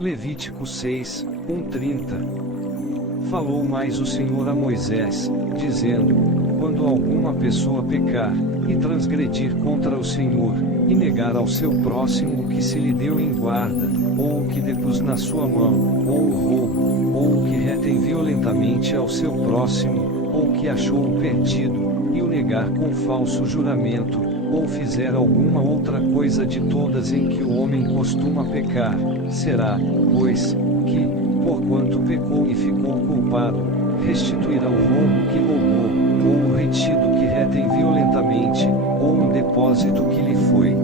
Levítico 6, 1:30. Falou mais o Senhor a Moisés, dizendo: quando alguma pessoa pecar, e transgredir contra o Senhor, e negar ao seu próximo o que se lhe deu em guarda, ou o que depus na sua mão, ou o roubo, ou o que retém violentamente ao seu próximo, ou que achou o perdido, e o negar com falso juramento, ou fizer alguma outra coisa de todas em que o homem costuma pecar, será, pois, que, porquanto pecou e ficou culpado, restituirá o roubo que roubou, ou o retido que retém violentamente, ou um depósito que lhe foi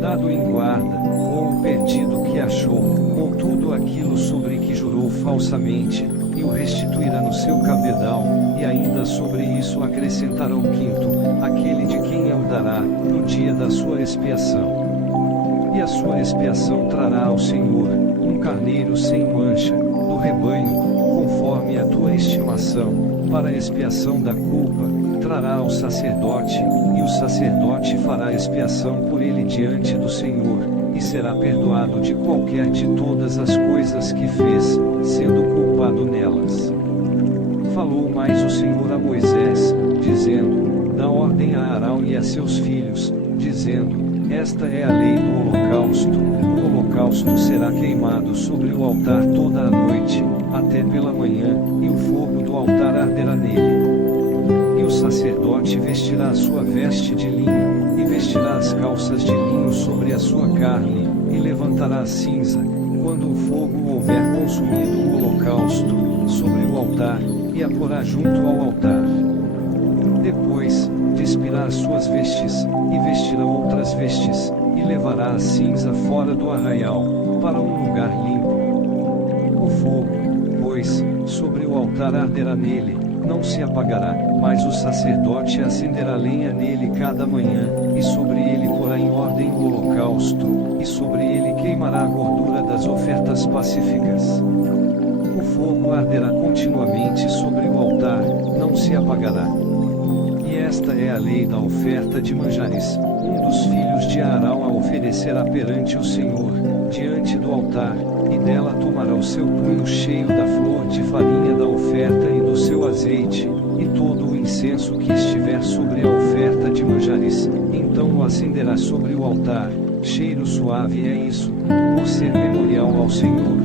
dado em guarda, ou o perdido que achou, ou tudo aquilo sobre que jurou falsamente, e o restituirá no seu cabedal, e ainda sobre isso acrescentará o quinto, aquele de quem o dará, no dia da sua expiação. E a sua expiação trará ao Senhor, um carneiro sem mancha, do rebanho, conforme a tua estimação, para a expiação da culpa, trará ao sacerdote, e o sacerdote fará expiação por ele diante do Senhor, e será perdoado de qualquer de todas as coisas que fez, sendo culpado nelas. Falou mais o Senhor a Moisés, dizendo: dá ordem a Arão e a seus filhos, dizendo: esta é a lei do holocausto. O holocausto será queimado sobre o altar toda a noite, até pela manhã, e o fogo do altar arderá nele. E o sacerdote vestirá a sua veste de linho, e vestirá as calças de linho sobre a sua carne, e levantará a cinza, quando o fogo houver consumido o holocausto, sobre o altar, e a porá junto ao altar. Depois, despirá as suas vestes, e vestirá outras vestes, e levará a cinza fora do arraial, para um lugar limpo. O fogo, pois, sobre o altar arderá nele, não se apagará, mas o sacerdote acenderá lenha nele cada manhã, e sobre ele porá em ordem o holocausto, e sobre ele queimará a gordura das ofertas pacíficas. O fogo arderá continuamente sobre o altar, não se apagará. E esta é a lei da oferta de manjares: um dos filhos de Arão a oferecerá perante o Senhor, diante do altar, e dela tomará o seu punho cheio da flor de farinha da oferta e do seu azeite, e todo o incenso que estiver sobre a oferta de manjares, então o acenderá sobre o altar. Cheiro suave é isso, por ser memorial ao Senhor.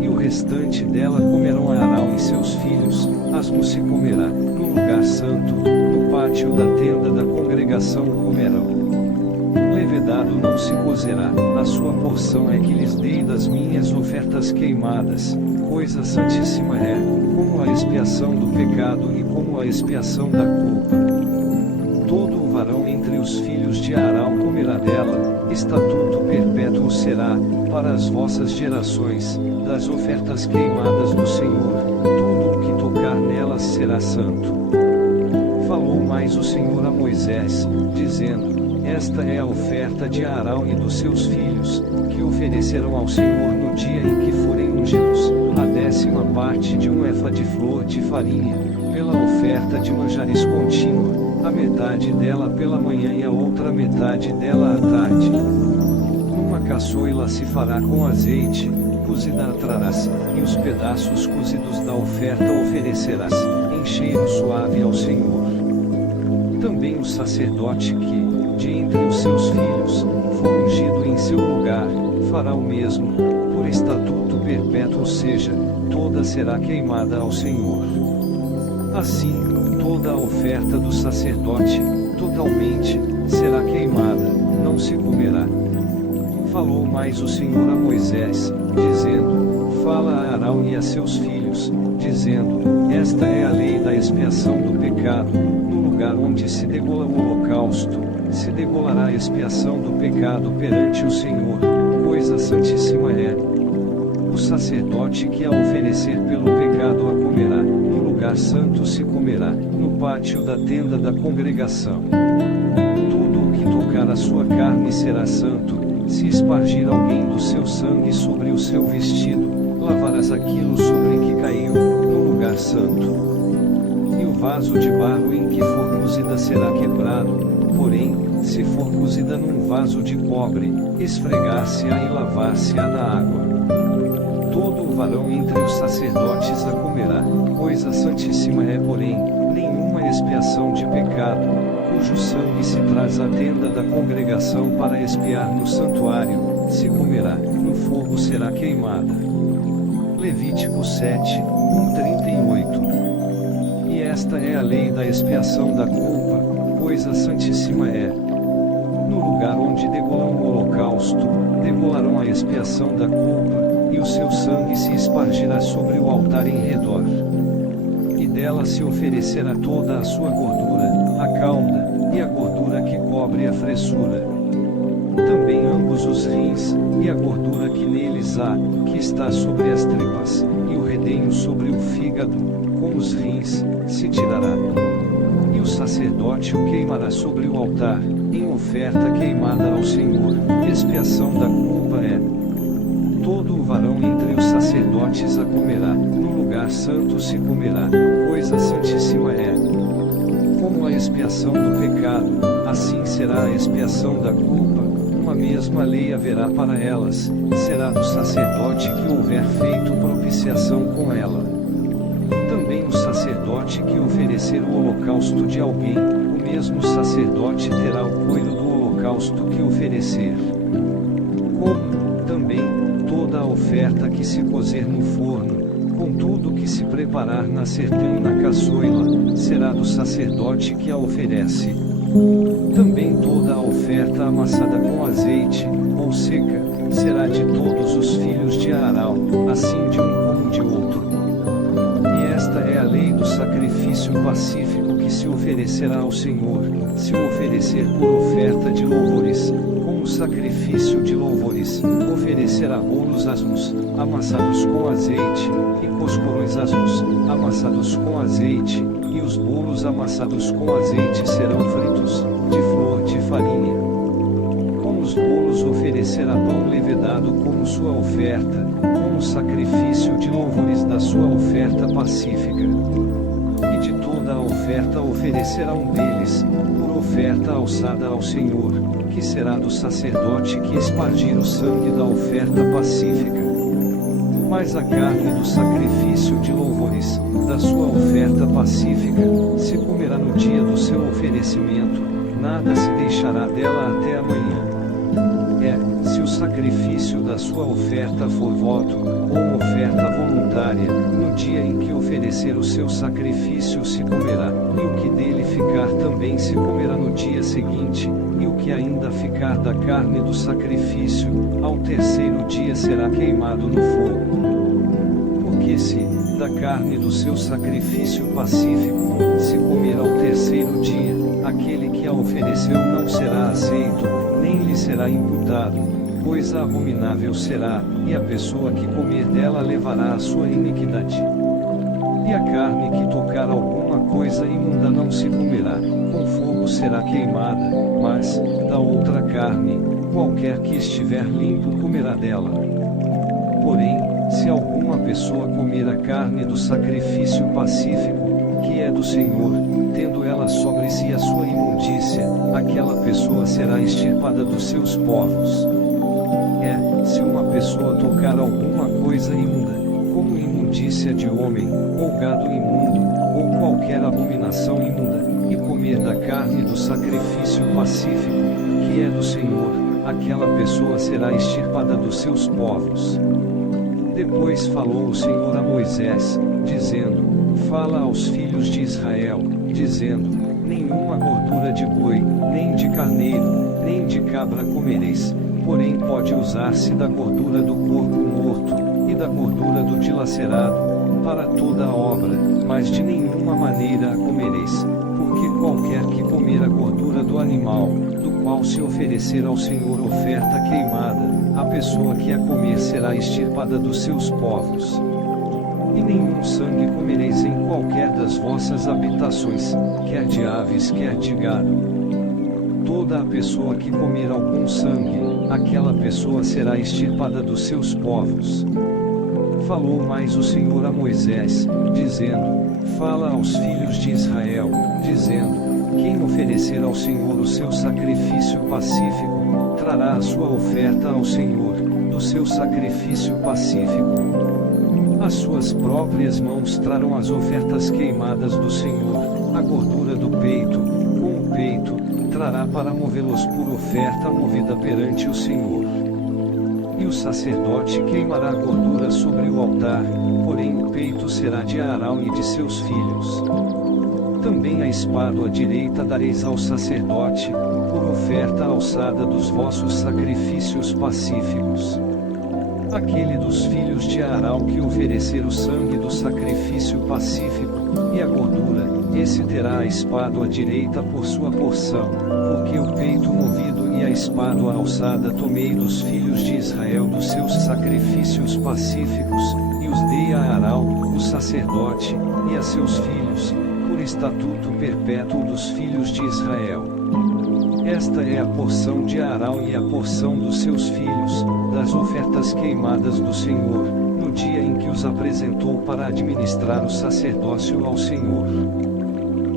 E o restante dela comerão Arão e seus filhos, asmo se comerá, no lugar santo, no pátio da tenda da congregação o comerão. Levedado não se cozerá, a sua porção é que lhes dei das minhas ofertas queimadas, coisa santíssima é, como a expiação do pecado e como a expiação da culpa. Todo o varão entre os filhos de Arão comerá dela, estatuto perpétuo será, para as vossas gerações, das ofertas queimadas do Senhor, tudo o que tocar nelas será santo. Falou mais o Senhor a Moisés, dizendo: esta é a oferta de Arão e dos seus filhos, que oferecerão ao Senhor no dia em que forem ungidos, a 10ª parte de um efa de flor de farinha, pela oferta de manjares contínua, a metade dela pela manhã e a outra metade dela à tarde. Numa caçoila se fará com azeite, cozida a trarás, e os pedaços cozidos da oferta oferecerás, em cheiro suave ao Senhor. Também o sacerdote que, de entre os seus filhos, for ungido em seu lugar, fará o mesmo, por estatuto perpétuo seja, toda será queimada ao Senhor. Assim, toda a oferta do sacerdote, totalmente, será queimada, não se comerá. Falou mais o Senhor a Moisés, dizendo: fala a Arão e a seus filhos, dizendo: esta é a lei da expiação do pecado, no lugar onde se degola o holocausto, se degolará a expiação do pecado perante o Senhor, coisa santíssima é. O sacerdote que a oferecer pelo pecado a comerá, no lugar santo se comerá, no pátio da tenda da congregação. Tudo o que tocar a sua carne será santo, se espargir alguém do seu sangue sobre o seu vestido, lavarás aquilo sobre que caiu, no lugar santo. E o vaso de barro em que for cozida será quebrado, porém, se for cozida num vaso de cobre, esfregar-se-á e lavar-se-á na água. Todo o varão entre os sacerdotes a comerá, coisa santíssima é, porém, nenhuma expiação de pecado, cujo sangue se traz à tenda da congregação para expiar no santuário, se comerá, no fogo será queimada. Levítico 7, 38. E esta é a lei da expiação da culpa, coisa santíssima é. No lugar onde degolam o holocausto, degolarão a expiação da culpa, e o seu sangue se espargirá sobre o altar em redor. E dela se oferecerá toda a sua gordura, a cauda, e a gordura que cobre a fressura. Também ambos os rins, e a gordura que neles há, que está sobre as tripas, e o redenho sobre o fígado, com os rins, se tirará. E o sacerdote o queimará sobre o altar, em oferta queimada ao Senhor, expiação da culpa é. Todo o varão entre os sacerdotes a comerá, no lugar santo se comerá, coisa santíssima é. Como a expiação do pecado, assim será a expiação da culpa, uma mesma lei haverá para elas, será do sacerdote que houver feito propiciação com ela. Também o sacerdote que oferecer o holocausto de alguém, o mesmo sacerdote terá o coiro do holocausto que oferecer. Como, também, toda a oferta que se cozer no forno, com tudo que se preparar na certã e na caçoila, será do sacerdote que a oferece. Também toda a oferta amassada com azeite, ou seca, será de todos os filhos de Aaron, assim de um como de outro. E esta é a lei do sacrifício pacífico que se oferecerá ao Senhor, se o oferecer por oferta de louvores, com o sacrifício de louvores, oferecerá bolos asmos, amassados com azeite, e coscorões asmos, amassados com azeite, e os bolos amassados com azeite serão fritos, de flor de farinha. Com os bolos oferecerá pão levedado como sua oferta, com o sacrifício de louvores da sua oferta pacífica. E de toda a oferta oferecerá um deles, por oferta alçada ao Senhor, que será do sacerdote que espargir o sangue da oferta pacífica. Mas a carne do sacrifício de louvores, da sua oferta pacífica, se comerá no dia do seu oferecimento, nada se deixará dela até amanhã. Se o sacrifício da sua oferta for voto, ou oferta voluntária, no dia em que oferecer o seu sacrifício se comerá, e o que dele ficar também se comerá no dia seguinte, e o que ainda ficar da carne do sacrifício, ao terceiro dia será queimado no fogo. Porque se, da carne do seu sacrifício pacífico, se comer ao terceiro dia, aquele que a ofereceu não será aceito, nem lhe será imputado, coisa abominável será, e a pessoa que comer dela levará a sua iniquidade. E a carne que tocar alguma coisa imunda não se comerá, com fogo será queimada, mas, da outra carne, qualquer que estiver limpo comerá dela. Porém, se alguma pessoa comer a carne do sacrifício pacífico, que é do Senhor, tendo ela sobre si a sua imundícia, aquela pessoa será extirpada dos seus povos. Se uma pessoa tocar alguma coisa imunda, como imundícia de homem, ou gado imundo, ou qualquer abominação imunda, e comer da carne do sacrifício pacífico, que é do Senhor, aquela pessoa será extirpada dos seus povos. Depois falou o Senhor a Moisés, dizendo: Fala aos filhos de Israel, dizendo: Nenhuma gordura de boi, nem de carneiro, nem de cabra comereis, porém pode usar-se da gordura do porco morto, e da gordura do dilacerado, para toda a obra, mas de nenhuma maneira a comereis, porque qualquer que comer a gordura do animal, do qual se oferecer ao Senhor oferta queimada, a pessoa que a comer será extirpada dos seus povos. E nenhum sangue comereis em qualquer das vossas habitações, quer de aves quer de gado. Toda a pessoa que comer algum sangue, aquela pessoa será extirpada dos seus povos. Falou mais o Senhor a Moisés, dizendo: Fala aos filhos de Israel, dizendo: quem oferecer ao Senhor o seu sacrifício pacífico, trará a sua oferta ao Senhor, do seu sacrifício pacífico. As suas próprias mãos trarão as ofertas queimadas do Senhor, a gordura do peito, com o peito, trará para movê-los por oferta movida perante o Senhor. E o sacerdote queimará a gordura sobre o altar, porém o peito será de Arão e de seus filhos. Também a espada à direita dareis ao sacerdote, por oferta alçada dos vossos sacrifícios pacíficos. Aquele dos filhos de Arão que oferecer o sangue do sacrifício pacífico, e a gordura, esse terá a espada à direita por sua porção, porque o peito movido e a espada alçada tomei dos filhos de Israel dos seus sacrifícios pacíficos, e os dei a Arão, o sacerdote, e a seus filhos, por estatuto perpétuo dos filhos de Israel. Esta é a porção de Arão e a porção dos seus filhos, das ofertas queimadas do Senhor, no dia em que os apresentou para administrar o sacerdócio ao Senhor.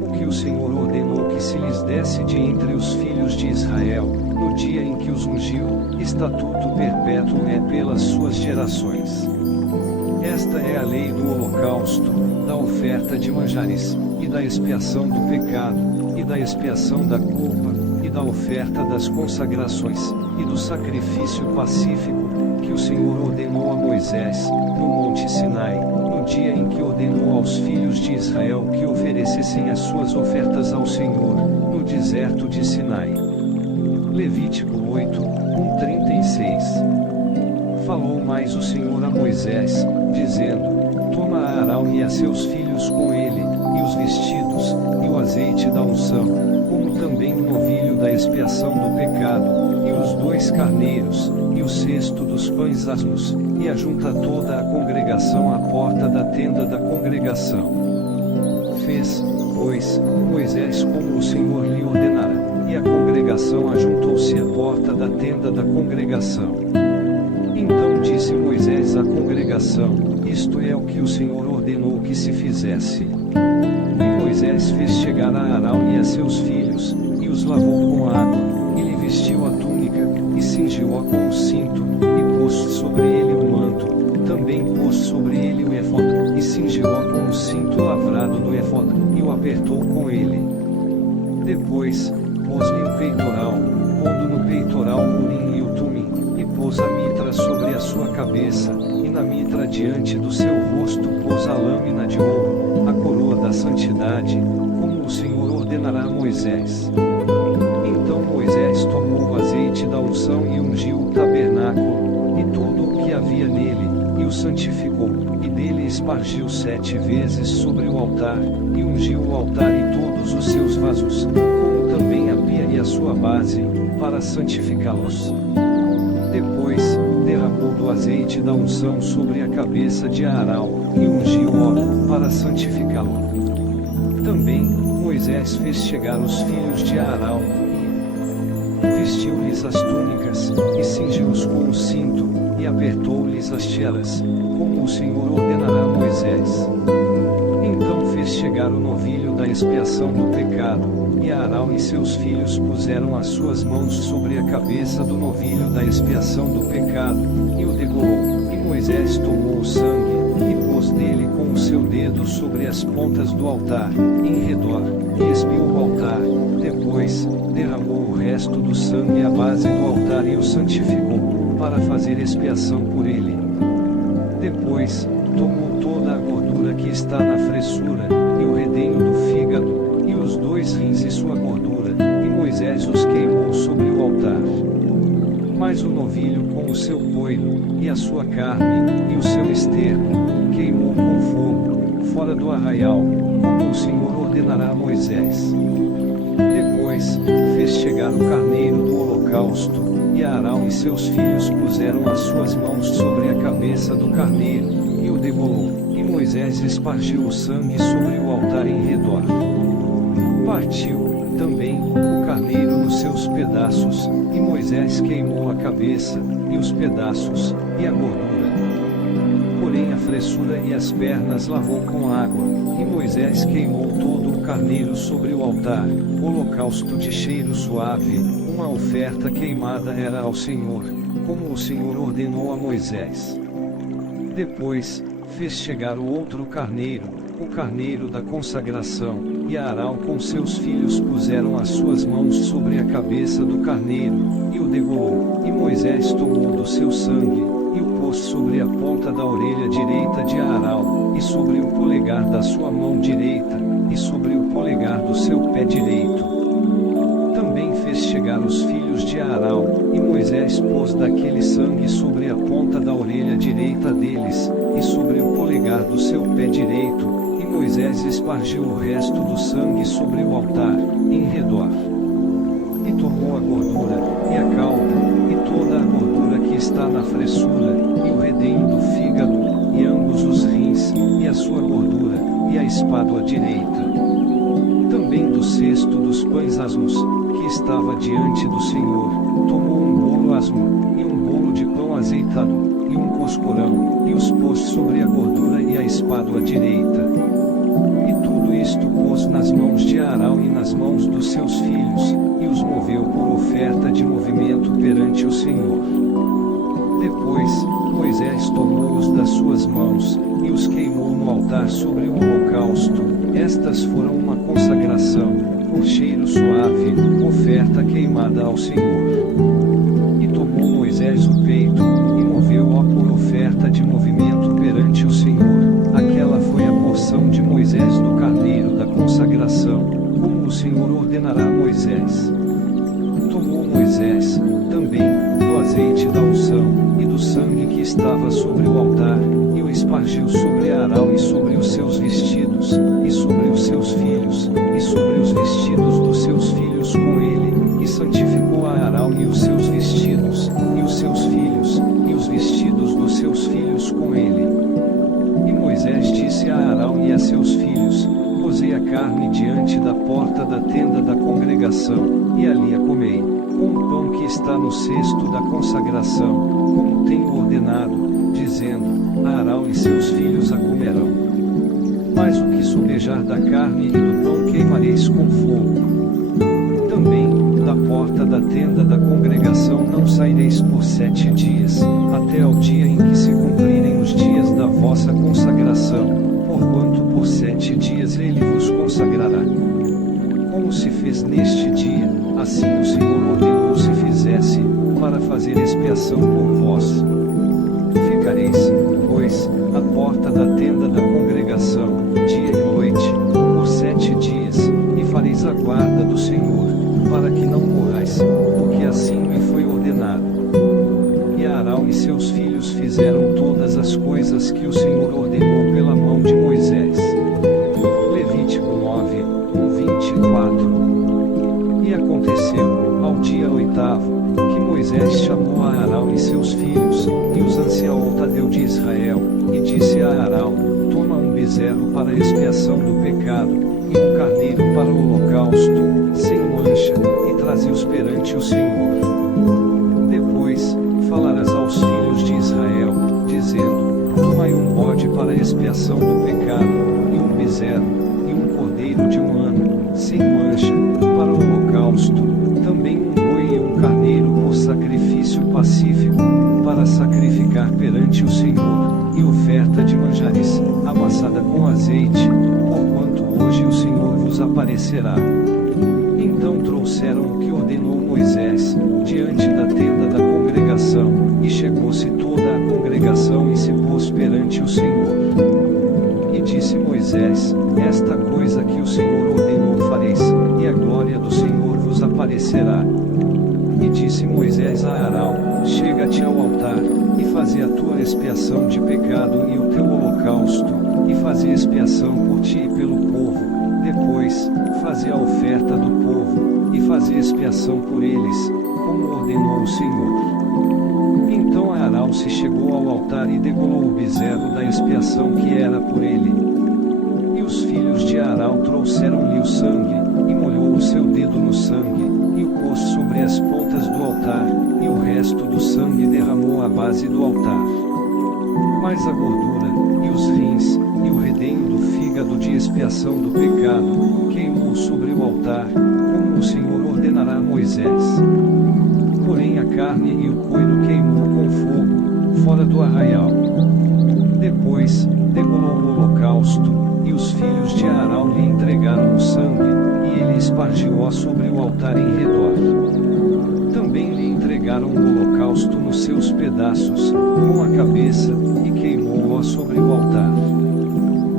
O que o Senhor ordenou que se lhes desse de entre os filhos de Israel, no dia em que os ungiu, estatuto perpétuo é pelas suas gerações. Esta é a lei do holocausto, da oferta de manjares, e da expiação do pecado, e da expiação da culpa, e da oferta das consagrações, e do sacrifício pacífico, que o Senhor ordenou a Moisés, no monte Sinai, no dia em que ordenou aos filhos de Israel que oferecessem as suas ofertas ao Senhor, no deserto de Sinai. Levítico 8, 36. Falou mais o Senhor a Moisés, dizendo: Toma a Arão e a seus filhos com ele, e os vestidos, e o azeite da unção, como também o novilho da expiação do pecado, e os 2 carneiros, e o cesto dos pães asmos, e ajunta toda a congregação à porta da tenda da congregação. Fez, pois, Moisés como o Senhor lhe ordenara, e a congregação ajuntou-se à porta da tenda da congregação. Então disse Moisés à congregação: Isto é o que o Senhor ordenou que se fizesse. E Moisés fez chegar a Arão e a seus filhos, e os lavou com água, e lhe vestiu a túnica, e cingiu-a com o cinto, e pôs sobre ele o manto, também pôs sobre ele o éfode, e cingiu-a com o cinto lavrado do éfode, e o apertou com ele. Depois, pôs-lhe o peitoral, pondo no peitoral o urim e o tumim, e pôs a mitra sobre a sua cabeça, e na mitra diante do seu rosto pôs a lâmina de ouro, a coroa da santidade, como o Senhor ordenará a Moisés. Então Moisés tomou o azeite da unção e ungiu o tabernáculo, e tudo o que havia nele, e o santificou, e dele espargiu 7 vezes sobre o altar, e ungiu o altar e todos os seus vasos, como também a pia e a sua base, para santificá-los. Depois, derramou do azeite da unção sobre a cabeça de Arão, e ungiu-o, para santificá-lo. Também, Moisés fez chegar os filhos de Arão, e vestiu-lhes as túnicas, e cingiu-os com o cinto, e apertou-lhes as chelas, como o Senhor ordenará a Moisés. Então fez chegar o novilho da expiação do pecado, e Arão e seus filhos puseram as suas mãos sobre a cabeça do novilho da expiação do pecado, e o degolou, e Moisés tomou o sangue, e pôs dele com o seu dedo sobre as pontas do altar, em redor, e espiou o altar. Depois, derramou o resto do sangue à base do altar e o santificou, para fazer expiação por ele. Depois, tomou toda a gordura que está na fressura, e o redenho do fígado, e os 2 rins e sua gordura, e Moisés os queimou sobre o altar. Mas o novilho com o seu coelho, e a sua carne, e o seu esterco, queimou com fogo, fora do arraial, como o Senhor ordenará a Moisés. Depois, fez chegar o carneiro do holocausto, e Arão e seus filhos puseram as suas mãos sobre a cabeça do carneiro, e o degolou, e Moisés espargiu o sangue sobre o altar em redor. Partiu, também, o carneiro nos seus pedaços, e Moisés queimou a cabeça, e os pedaços, e a gordura. Porém a fressura e as pernas lavou com água, e Moisés queimou todo o carneiro sobre o altar, holocausto de cheiro suave, uma oferta queimada era ao Senhor, como o Senhor ordenou a Moisés. Depois, fez chegar o outro carneiro, o carneiro da consagração, e Arão com seus filhos puseram as suas mãos sobre a cabeça do carneiro, e o degolou, e Moisés tomou do seu sangue, e o pôs sobre a ponta da orelha direita de Arão, e sobre o polegar da sua mão direita, e sobre o polegar do seu pé direito. Também fez chegar os filhos de Arão, e Moisés pôs daquele sangue sobre a ponta da orelha direita deles, e sobre o polegar do seu pé direito, e Moisés espargiu o resto do sangue sobre o altar, em redor. E tomou a gordura, e a cauda, e toda a gordura que está na fressura, e o redenho do fígado, e ambos os rins, e a sua gordura, e a espádua direita. Também do cesto dos pães asmos, que estava diante do Senhor, tomou um bolo asmo, e um bolo de pão azeitado, e um coscorão, e os pôs sobre a gordura e a espádua direita. E tudo isto pôs nas mãos de Arão e nas mãos dos seus filhos, e os moveu por oferta de movimento perante o Senhor. Depois, Moisés tomou-os das suas mãos, e os queimou no altar sobre o holocausto. Estas foram uma consagração, por cheiro suave, oferta queimada ao Senhor. E tomou Moisés o peito, e moveu-o por oferta de movimento perante o Senhor. Aquela foi a porção de Moisés do carneiro da consagração, como o Senhor ordenará a Moisés. Tomou Moisés, também, do azeite da unção, e do sangue que estava sobre o altar, e o espargiu sobre Arão e sobre os seus vestidos, e sobre os seus filhos, e sobre os vestidos dos seus filhos com ele, e santificou a Arão e os seus vestidos, e os seus filhos, e os vestidos dos seus filhos com ele. E Moisés disse a Arão e a seus filhos: cozei a carne diante da porta da tenda da congregação, e ali a comei, com o pão que está no cesto da consagração, como tenho ordenado, dizendo: Arão e seus filhos a comerão. Mas o que sobejar da carne e do pão queimareis com fogo. Também, da porta da tenda da congregação não saireis por 7 dias, até ao dia em que se cumprirem os dias da vossa consagração, porquanto por 7 dias ele vos consagrará. Como se fez neste dia, assim o Senhor ordenou se fizesse, para fazer expiação por vós. Ficareis, pois, à porta da tenda da congregação, dia e noite, por 7 dias, e fareis a guarda do Senhor, para que não morrais, porque assim me foi ordenado. E Arão e seus filhos fizeram todas as coisas que o Senhor ordenou pela mão de Moisés. Levítico 9, 24. E aconteceu, ao dia 8º, que Moisés chamou a Arão e seus filhos, e os anciãos Tadeu de Israel, e disse a Arão: toma um bezerro para a expiação do pecado, e um carneiro para o holocausto, sem mancha, e traze-os perante o Senhor. Depois, falarás aos filhos de Israel, dizendo: tomai um bode para a expiação do pecado, e um bezerro, e um cordeiro de 1 ano, sem mancha, para o holocausto, também um boi e um carneiro por sacrifício pacífico, para sacrificar perante o Senhor, e oferta de manjares, amassada com azeite, porquanto hoje o Senhor vos aparecerá. Então trouxeram o que ordenou Moisés, diante da tenda da congregação, e chegou-se toda a congregação e se pôs perante o Senhor. E disse Moisés: esta coisa que o Senhor ordenou fareis, e a glória do Senhor vos aparecerá. E disse Moisés a Arão: chega-te ao altar, e faze a tua expiação de pecado e o teu holocausto, e faze expiação por ti e pelo povo. Depois, faze a oferta do povo, e faze expiação por eles, como ordenou o Senhor. Então Arão se chegou ao altar e degolou o bezerro da expiação que era por ele. E os filhos de Arão trouxeram-lhe o sangue, e molhou o seu dedo no sangue, e o pôs sobre as pontas do altar, e o resto do sangue derramou à base do altar. Mas a gordura, e os rins, e o redenho do fígado de expiação do pecado, queimou sobre o altar, como o Senhor ordenará a Moisés. Porém a carne e o coiro queimou com fogo, fora do arraial. Depois, degolou o holocausto, e os filhos de Arão lhe entregaram o sangue, e ele espargiu-o sobre o altar em redor. Também lhe entregaram o holocausto nos seus pedaços, com a cabeça, e queimou-o sobre o altar.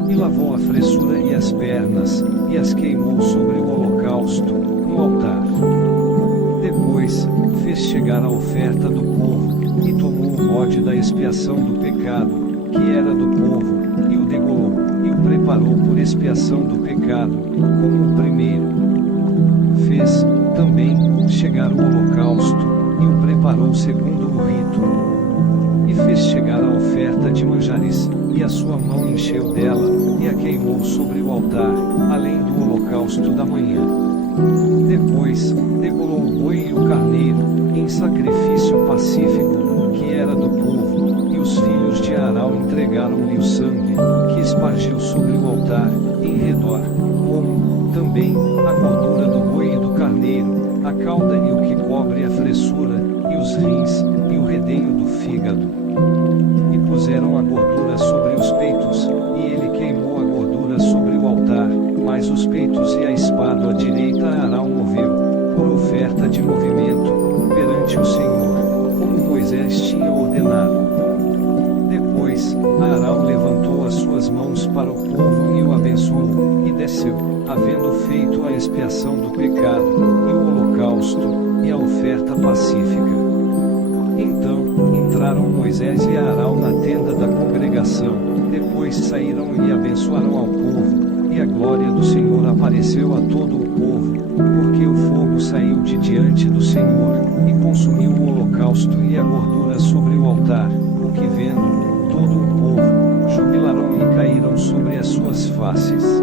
E lavou a fressura e as pernas, e as queimou sobre o holocausto, no altar. Depois, fez chegar a oferta do povo, e tomou o bode da expiação do pecado, que era do povo, e o degolou, e o preparou por expiação do pecado, como o primeiro. Fez, também, chegar o holocausto, e o preparou segundo o rito. E fez chegar a oferta de manjares, e a sua mão encheu dela, e a queimou sobre o altar, além do holocausto da manhã. Depois, degolou o boi e o carneiro, em sacrifício pacífico, que era do povo, e os filhos de Arão entregaram-lhe o sangue, que espargiu sobre o altar, em redor, como, também, a gordura do boi e do carneiro, a cauda e o que cobre a fressura, e os rins, e o redenho do fígado. E puseram a gordura sobre os peitos, e ele queimou a gordura sobre o altar, mas os peitos e a espada à direita Arão moveu, por oferta de movimento, perante o Senhor, como Moisés tinha ordenado. Depois, Arão levantou as suas mãos para o povo e o abençoou, e desceu, havendo feito a expiação do pecado, e o holocausto, e a oferta pacífica. Então, entraram Moisés e Arão na tenda da congregação, depois saíram e abençoaram ao povo, e a glória do Senhor apareceu a todo o povo, porque o fogo saiu de diante do Senhor, e consumiu o holocausto e a gordura sobre o altar, o que vendo, todo o povo, jubilaram e caíram sobre as suas faces.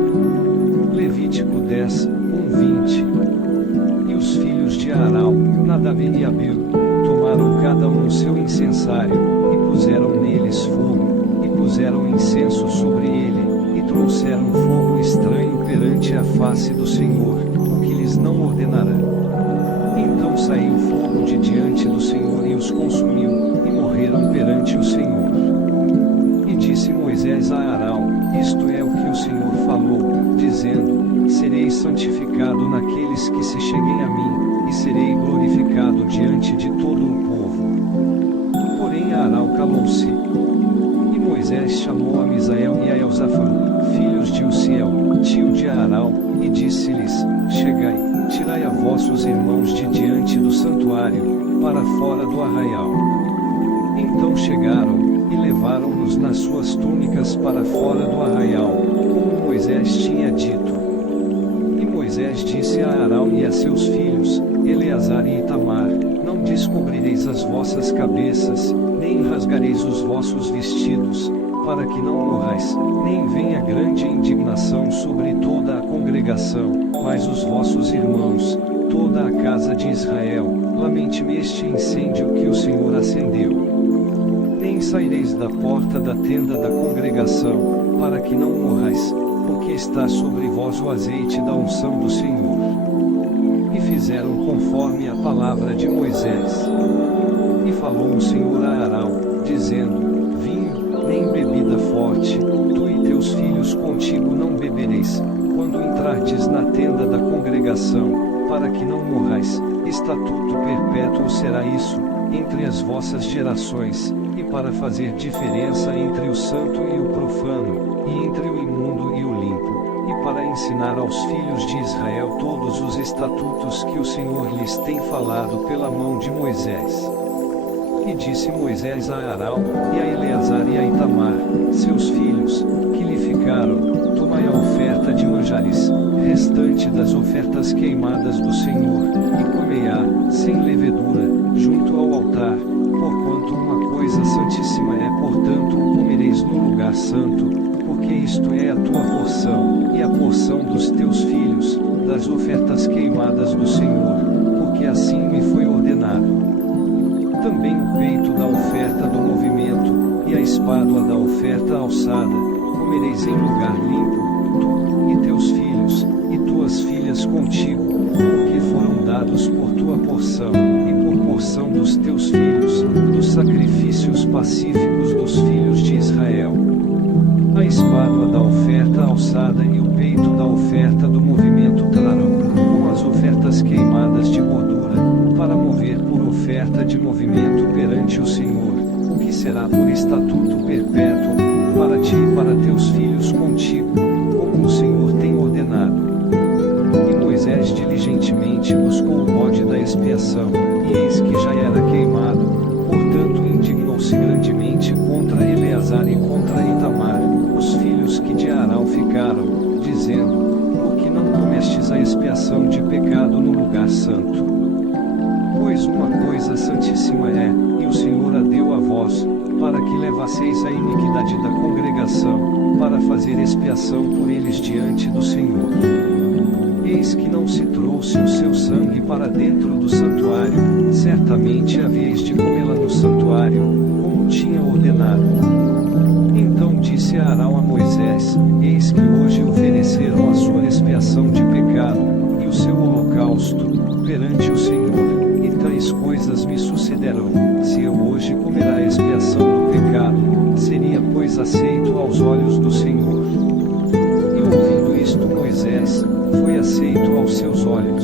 Levítico 10, 1-20. E os filhos de Arão, Nadab e Abiú, tomaram cada um o seu incensário, e puseram neles fogo, e puseram incenso sobre ele, e trouxeram fogo estranho perante a face do Senhor, o que lhes não ordenará. Então saiu fogo de diante do Senhor e os consumiu, e morreram perante o Senhor. E disse Moisés a Arão, isto é o que o Senhor falou, dizendo, serei santificado naqueles que se cheguem a mim, e serei glorificado diante de todo o povo. Porém Arão calou-se. E Moisés chamou a Misael e a Elzafã, filhos de Uziel, tio de Arão, e disse-lhes, chegai, tirai a vossos irmãos de diante do santuário, para fora do arraial. Então chegaram, e levaram-nos nas suas túnicas para fora do arraial, como Moisés tinha dito. E Moisés disse a Arão e a seus filhos, Eleazar e Itamar, não descobrireis as vossas cabeças, nem rasgareis os vossos vestidos, para que não morrais, nem venha grande indignação sobre toda a congregação, mas os vossos irmãos, toda a casa de Israel, lamente-me este incêndio que o Senhor acendeu. Nem saireis da porta da tenda da congregação, para que não morrais, porque está sobre vós o azeite da unção do Senhor. E fizeram conforme a palavra de Moisés. E falou o Senhor a Arão, dizendo, vinho, nem bebida forte, tu e teus filhos contigo não bebereis, quando entrardes na tenda da congregação, para que não morrais, estatuto perpétuo será isso, entre as vossas gerações, e para fazer diferença entre o santo e o profano, e entre o imundo e o limpo, e para ensinar aos filhos de Israel todos os estatutos que o Senhor lhes tem falado pela mão de Moisés. E disse Moisés a Arão, e a Eleazar e a Itamar, seus filhos, que lhe ficaram, tomai a oferta de manjares, restante das ofertas queimadas do Senhor, e comei-a, sem levedura, junto ao altar, porquanto uma coisa santíssima é, portanto o comereis no lugar santo, porque isto é a tua porção, e a porção dos teus filhos, das ofertas queimadas do Senhor, porque assim me foi ordenado. Também o peito da oferta do movimento, e a espádua da oferta alçada, comereis em lugar limpo, tu, e teus filhos, e tuas filhas contigo, porque foram dados por tua porção, e por porção dos teus filhos, dos sacrifícios pacíficos dos filhos de Israel. A espádua da oferta alçada e o peito da oferta do movimento trarão, com as ofertas queimadas de gordura, para mover por oferta de movimento perante o Senhor, o que será por estatuto perpétuo, para ti e para teus filhos contigo, como o Senhor tem ordenado. E Moisés diligentemente buscou o bode da expiação, e eis que já era queimado, portanto indignou-se grandemente contra Eleazar e contra Itamar, os filhos que de Arão ficaram, dizendo: por que não comestes a expiação de pecado no lugar santo? Pois uma coisa santíssima é, e o Senhor a deu a vós, para que levasseis a iniquidade da congregação, para fazer expiação por eles diante do Senhor. Eis que não se trouxe o seu sangue para dentro do santuário, certamente havíeis de comê-la no santuário, como tinha ordenado. Então disse Arão a Moisés: eis que hoje ofereceram a sua expiação de pecado, e o seu holocausto, perante o Senhor, e tais coisas me sucederão, se eu hoje comer a expiação do pecado, seria pois aceito aos olhos do Senhor. E ouvindo isto Moisés, foi aceito aos seus olhos.